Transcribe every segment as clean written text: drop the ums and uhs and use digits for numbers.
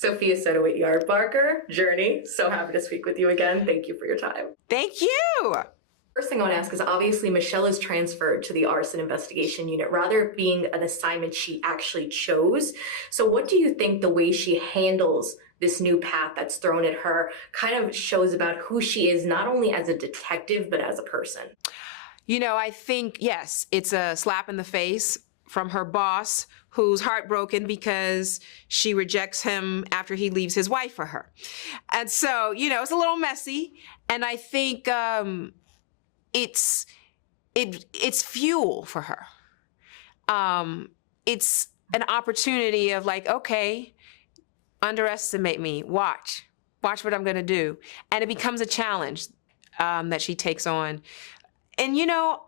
Sophia Soto at Yardbarker. Jurnee, so happy to speak with you again. Thank you for your time. Thank you. First thing I want to ask is obviously Michelle is transferred to the arson investigation unit, rather being an assignment she actually chose. So what do you think the way she handles this new path that's thrown at her kind of shows about who she is, not only as a detective, but as a person? I think, yes, it's a slap in the face from her boss, who's heartbroken because she rejects him after he leaves his wife for her. And so, it's a little messy. And I think it's fuel for her. It's an opportunity of like, okay, underestimate me, watch what I'm gonna do. And it becomes a challenge that she takes on. And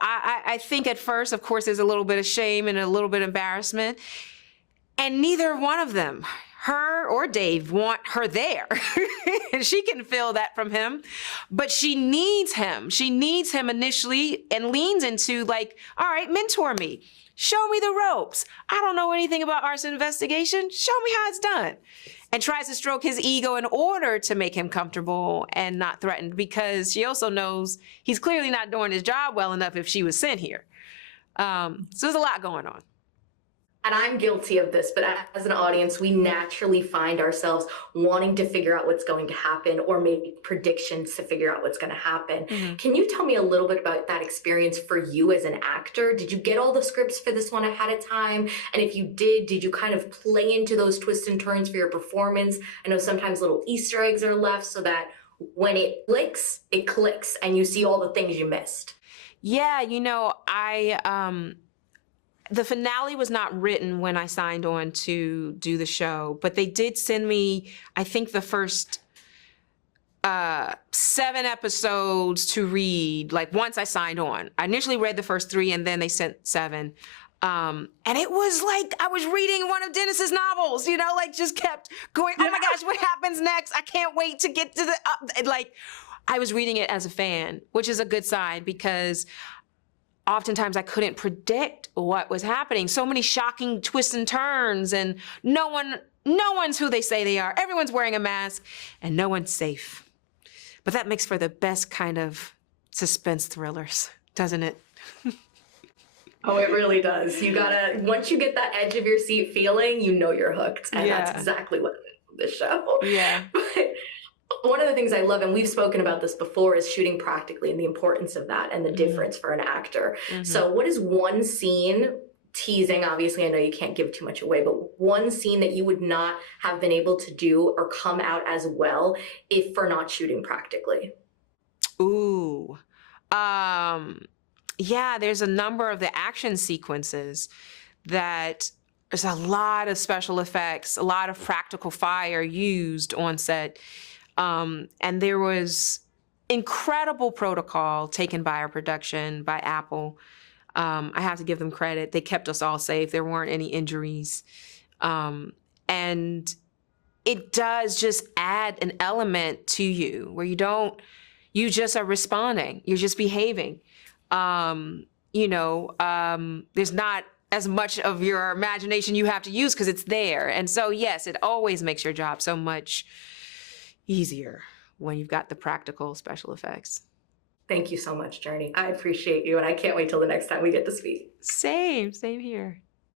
I think at first, of course, there's a little bit of shame and a little bit of embarrassment. And neither one of them, her or Dave, want her there. And she can feel that from him. But she needs him. She needs him initially and leans into like, all right, mentor me. Show me the ropes. I don't know anything about arson investigation. Show me how it's done. And tries to stroke his ego in order to make him comfortable and not threatened, because she also knows he's clearly not doing his job well enough if she was sent here. So there's a lot going on. And I'm guilty of this, but as an audience, we naturally find ourselves wanting to figure out what's going to happen or make predictions to figure out what's going to happen. Mm-hmm. Can you tell me a little bit about that experience for you as an actor? Did you get all the scripts for this one ahead of time? And if you did you kind of play into those twists and turns for your performance? I know sometimes little Easter eggs are left so that when it clicks and you see all the things you missed. Yeah, the finale was not written when I signed on to do the show, but they did send me, I think, the first 7 episodes to read, like once I signed on. I initially read the first 3 and then they sent 7. And it was like I was reading one of Dennis's novels, just kept going, oh my gosh, what happens next? I can't wait to get to I was reading it as a fan, which is a good sign because oftentimes I couldn't predict what was happening. So many shocking twists and turns, and no one's who they say they are. Everyone's wearing a mask and no one's safe. But that makes for the best kind of suspense thrillers, doesn't it? Oh, it really does. Once you get that edge of your seat feeling, you're hooked. And that's exactly what this show. Yeah. But one of the things I love, and we've spoken about this before, is shooting practically and the importance of that and the difference for an actor. Mm-hmm. So what is one scene, teasing, obviously I know you can't give too much away, but one scene that you would not have been able to do or come out as well if for not shooting practically? Ooh. Yeah, there's a number of the action sequences that there's a lot of special effects, a lot of practical fire used on set. And there was incredible protocol taken by our production, by Apple. I have to give them credit. They kept us all safe. There weren't any injuries. And it does just add an element to you where you just are responding. You're just behaving. There's not as much of your imagination you have to use because it's there. And so, yes, it always makes your job so much easier when you've got the practical special effects. Thank you so much, Jurnee. I appreciate you, and I can't wait till the next time we get to speak. Same here.